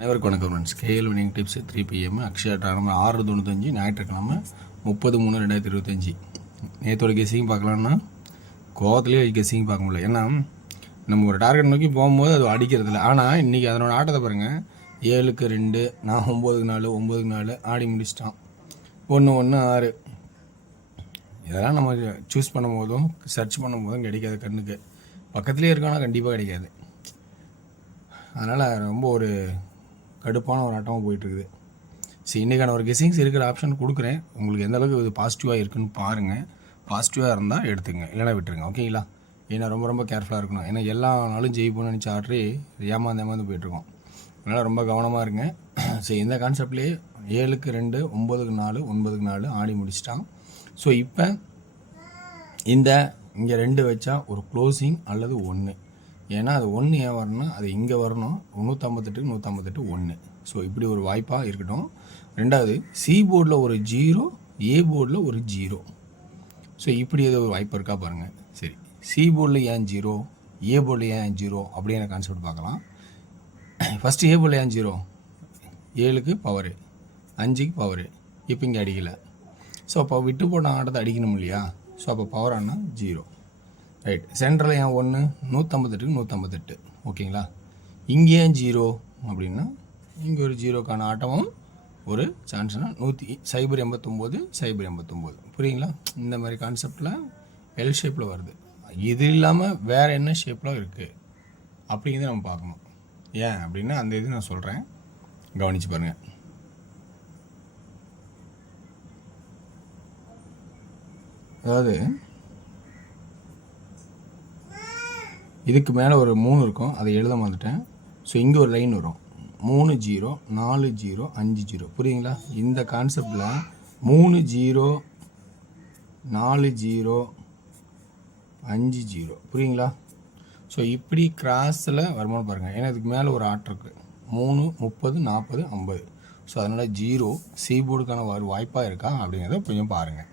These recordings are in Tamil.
அனைவருக்கும் வணக்கம் friends. KL winning tips 3 PM Akshaya டானம் 6:95 ஞாயிற்றுக்கிழமை 30/3/2025. நேற்றோட கெஸிங் பார்க்கலான்னா கோவத்துலேயே கெஸிங் பார்க்க முடியல. ஏன்னா நம்ம ஒரு டார்கெட் நோக்கி போகும்போது அது அடிக்கிறதில்ல. ஆனால் இன்றைக்கி அதனோட ஆட்டத்தை பாருங்கள். 7க்கு 2, நான் 9க்கு 4, 9க்கு 4 ஆடி முடிச்சிட்டான். 1-1-6. இதெல்லாம் நம்ம சூஸ் பண்ணும் போதும் சர்ச் பண்ணும் போதும் கிடைக்காது. கண்ணுக்கு பக்கத்துலேயே இருக்கானா கண்டிப்பாக கிடைக்காது. அதனால் ரொம்ப ஒரு கடுப்பான ஒரு ஆட்டமாக போயிட்டுருக்குது. சரி, இன்றைக்கான ஒரு கெஸிங்ஸ் இருக்கிற ஆப்ஷன் கொடுக்குறேன். உங்களுக்கு எந்த அளவுக்கு இது பாசிட்டிவாக இருக்குன்னு பாருங்கள். பாசிட்டிவாக இருந்தால் எடுத்துங்க, இல்லைனா விட்டுருங்க. ஓகேங்களா? ஏன்னா ரொம்ப கேர்ஃபுல்லாக இருக்கணும். ஏன்னா எல்லா நாளும் ஜெயிப்போம்னு நினச்சி ஆட்ரி ஏமாந்து போயிட்டுருக்கோம். அதனால் ரொம்ப கவனமாக இருங்க. சரி, இந்த கான்செப்ட்லேயே 7க்கு 2, 9க்கு 4, 9க்கு 4 ஆடி முடிச்சிட்டான். ஸோ இப்போ இங்கே 2 வச்சா ஒரு க்ளோசிங் அல்லது 1. ஏன்னா அது 1 ஏன் வரணும்னா அது இங்கே வரணும். 158க்கு 158 1. ஸோ இப்படி ஒரு வாய்ப்பாக இருக்கட்டும். ரெண்டாவது, சி போர்டில் ஒரு 0, ஏ போர்டில் ஒரு 0. ஸோ இப்படி ஏதோ ஒரு வாய்ப்பு இருக்கா பாருங்கள். சரி, சி போர்டில் ஏன் 0, ஏ போர்டில் ஏன் 0 அப்படிங்கிற கான்செப்ட் பார்க்கலாம். ஃபஸ்ட்டு ஏ போர்டில் ஏன் 0? 7க்கு பவரு, 5க்கு பவரு. இப்போ இங்கே அடிக்கலை. ஸோ அப்போ விட்டு போட்ட ஆட்டத்தை அடிக்கணும் இல்லையா? ஸோ அப்போ பவர் ஆனால் 0. ரைட். சென்டரில் ஏன் 1? 158க்கு 158. ஓகேங்களா? இங்கே ஏன் 0 அப்படின்னா இங்கே ஒரு 0க்கான ஆட்டமும் ஒரு சான்ஸ்னால் 089, 089. புரியுங்களா? இந்த மாதிரி கான்செப்டில் எல் ஷேப்பில் வருது. இது இல்லாமல் வேறு என்ன ஷேப்பில் இருக்குது அப்படிங்கிறத நம்ம பார்க்கணும். ஏன் அப்படின்னா அந்த இது நான் சொல்கிறேன், கவனித்து பாருங்கள். அதாவது இதுக்கு மேலே ஒரு 3 இருக்கும், அதை எழுத வந்துட்டேன். ஸோ இங்கே ஒரு லைன் வரும், 3 0, 4 0, 5 0. புரியுங்களா? இந்த கான்செப்டில் 3 0, 4 0, 5 0. புரியுங்களா? ஸோ இப்படி கிராஸில் வருமானம் பாருங்கள். ஏன்னா இதுக்கு மேலே ஒரு ஆட் இருக்குது, 3, 30, 40, 50. ஸோ அதனால் 0 சி போர்டுக்கான ஒரு வாய்ப்பாக இருக்கா அப்படிங்கிறத கொஞ்சம் பாருங்கள்.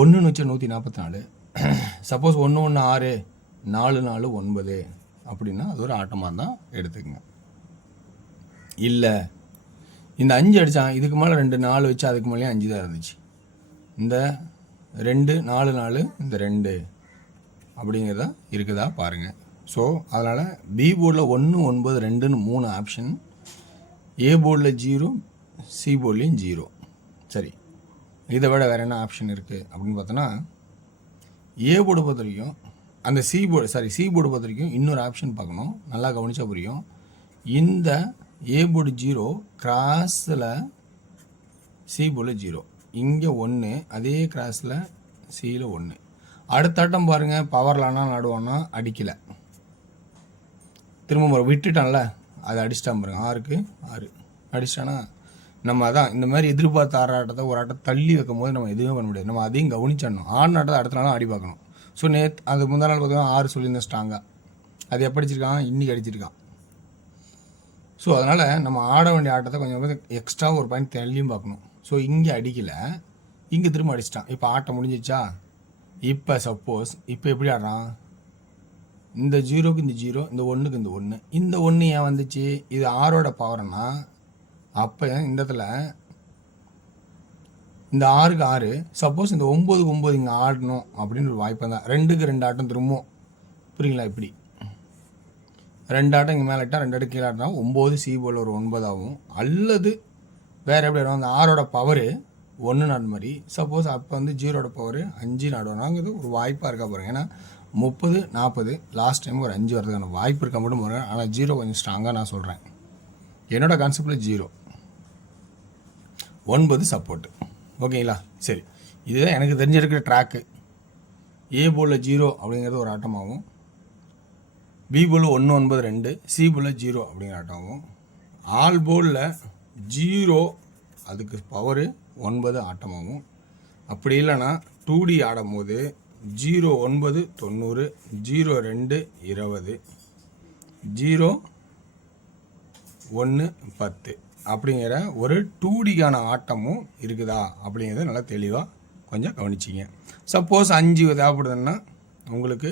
1 வச்சா 144. சப்போஸ் 1 1 6, 4 4 9 அப்படின்னா அது ஒரு ஆட்டமாக இருந்தால் எடுத்துக்கங்க. இல்லை இந்த 5 அடித்தான், இதுக்கு மேலே 2 4 வச்சு அதுக்கு மேலேயும் 5 தான் இருந்துச்சு. இந்த 2 4 4 இந்த 2 அப்படிங்கிறதா இருக்குதா பாருங்கள். ஸோ அதனால் பி போர்டில் 1 9 2ன்னு 3 ஆப்ஷன், ஏ போர்டில் 0, சி போர்ட்லேயும் 0. சரி, இதை விட வேறு என்ன ஆப்ஷன் இருக்குது அப்படின்னு பார்த்தோன்னா, ஏ போர்டு பொறுத்த வரைக்கும் அந்த சி போர்டு பொறுத்த வரைக்கும் இன்னொரு ஆப்ஷன் பார்க்கணும். நல்லா கவனிச்சா புரியும். இந்த ஏ போர்டு 0, கிராஸில் சி போர்டில் 0, இங்கே 1, அதே கிராஸில் சியில் 1. அடுத்த ஆட்டம் பாருங்கள், பவரில் ஆனால் நடுவோன்னா அடிக்கலை, திரும்ப விட்டுட்டான்ல, அதை அடிச்சிட்டான் பாருங்க. 6க்கு 6 அடிச்சிட்டானா நம்ம அதான் இந்த மாதிரி எதிர்பார்த்த ஆட்டத்தை ஒரு ஆட்டத்தை தள்ளி வைக்கும் போது நம்ம எதுவுமே பண்ண முடியாது. நம்ம அதையும் கவனிச்சிடணும். ஆட்டத்தை அடுத்த நாளும் அடி பார்க்கணும். ஸோ அது முந்தா நாள் பார்த்தீங்கன்னா 6 சொல்லியிருந்தேன் ஸ்ட்ராங்காக. அது எப்போ அடிச்சிருக்கான்? இன்றைக்கி அடிச்சிருக்கான். ஸோ அதனால் நம்ம ஆட வேண்டிய ஆட்டத்தை கொஞ்சம் எக்ஸ்ட்ரா ஒரு பாயிண்ட் தள்ளியும் பார்க்கணும். ஸோ இங்கே அடிக்கலை, இங்கே திரும்ப அடிச்சிட்டான். இப்போ ஆட்டம் முடிஞ்சிச்சா? இப்போ சப்போஸ் இப்போ எப்படி ஆடுறான்? இந்த 0க்கு இந்த 0, இந்த 1க்கு இந்த 1. இந்த 1 ஏன் வந்துச்சு? இது 6ஓட பவர்னா அப்போ இந்த இடத்துல இந்த 6க்கு 6, சப்போஸ் இந்த 9க்கு 9 இங்கே ஆடணும் அப்படின்னு ஒரு வாய்ப்பு தான். 2க்கு 2 ஆட்டம் திரும்பவும். புரியுங்களா? இப்படி 2 ஆட்டம் இங்கே மேலே ஆட்டா 2 ஆட்டம் கீழே ஆட்டினா 9 சி போல் ஒரு 9 ஆகும். அல்லது வேறு எப்படி ஆடும்? அந்த 6ஓட பவரு 1 நாடு மாதிரி. சப்போஸ் அப்போ வந்து 0ஓட பவரு 5 நாடுவானாங்கிறது ஒரு வாய்ப்பாக இருக்கா பாருங்க. ஏன்னா 30 40 லாஸ்ட் டைம் ஒரு 5 வரதுக்கான வாய்ப்பு இருக்க மட்டும் போகிறேன். ஆனால் 0 கொஞ்சம் ஸ்ட்ராங்காக நான் சொல்கிறேன். என்னோடய கான்செப்டில் 0 9 சப்போர்ட்டு. ஓகேங்களா? சரி, இதுதான் எனக்கு தெரிஞ்சிருக்கிற ட்ராக்கு. ஏ போலில் 0 அப்படிங்கிறது ஒரு ஆட்டமாகவும், பி போலில் 1 9 2, சி போலில் 0 அப்படிங்கிற ஆட்டமாகவும், ஆல் போலில் 0 அதுக்கு பவரு 9 ஆட்டமாகவும், அப்படி இல்லைன்னா 2D ஆடும் போது 0 9 90, 0 2 20, 0 1 10 அப்படிங்கிற ஒரு 2Dக்கான ஆட்டமும் இருக்குதா அப்படிங்கிறத நல்லா தெளிவாக கொஞ்சம் கவனிச்சிங்க. சப்போஸ் 5 தேவைப்படுதுன்னா உங்களுக்கு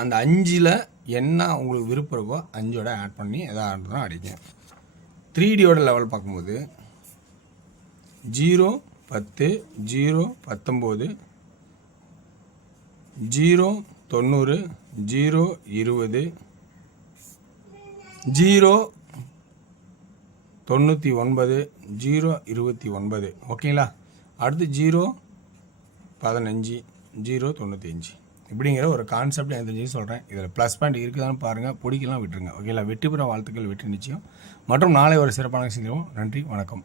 அந்த 5ல் என்ன உங்களுக்கு விருப்பம் இருக்கோ 5ஓட ஆட் பண்ணி எதாவது இருந்தாலும் அடிங்க. 3Dயோட லெவல் பார்க்கும்போது 0 10 0 19 0 90 0 20 0 99 0 29 ஓகேங்களா. அடுத்து 0 15 0 95 இப்படிங்கிற ஒரு கான்செப்ட் எனக்கு தெரிஞ்சு சொல்கிறேன். இதில் ப்ளஸ் பாயிண்ட் இருக்குதான்னு பாருங்கள், பிடிக்கலாம் விட்டுருங்க. ஓகேங்களா. வெற்றி பெற வாழ்த்துக்கள், வெற்றி நிச்சயம். மற்றும் நாளை ஒரு சிறப்பான செய்வோம். நன்றி, வணக்கம்.